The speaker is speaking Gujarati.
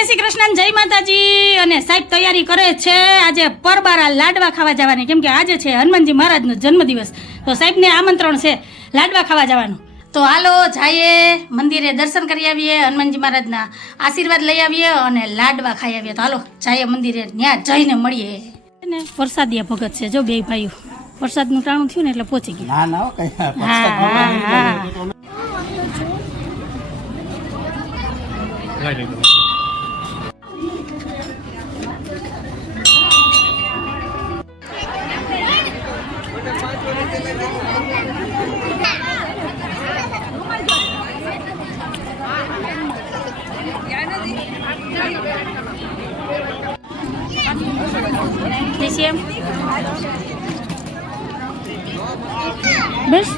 જય શ્રી કૃષ્ણ, જય માતાજી. અને સાહેબ તૈયારી કરે છે આજે પરબારા લાડવા ખાવા જવાની, કેમ કે આજે છે હનુમાનજી મહારાજનો જન્મદિવસ. તો સાહેબને આમંત્રણ છે લાડવા ખાવા જવાનું. તો હાલો જઈએ મંદિરે, દર્શન કરી આવીએ, હનુમાનજી મહારાજના આશીર્વાદ લઈ આવીએ અને લાડવા ખાઈ આવીએ. તો હાલો જઈએ મંદિરે, ત્યાં જઈને મળીએ. ને વરસાદીયા ભગત છે જો બે ભાઈઓ, વરસાદનું ટાણું થયું ને એટલે પહોંચી ગયા. બસ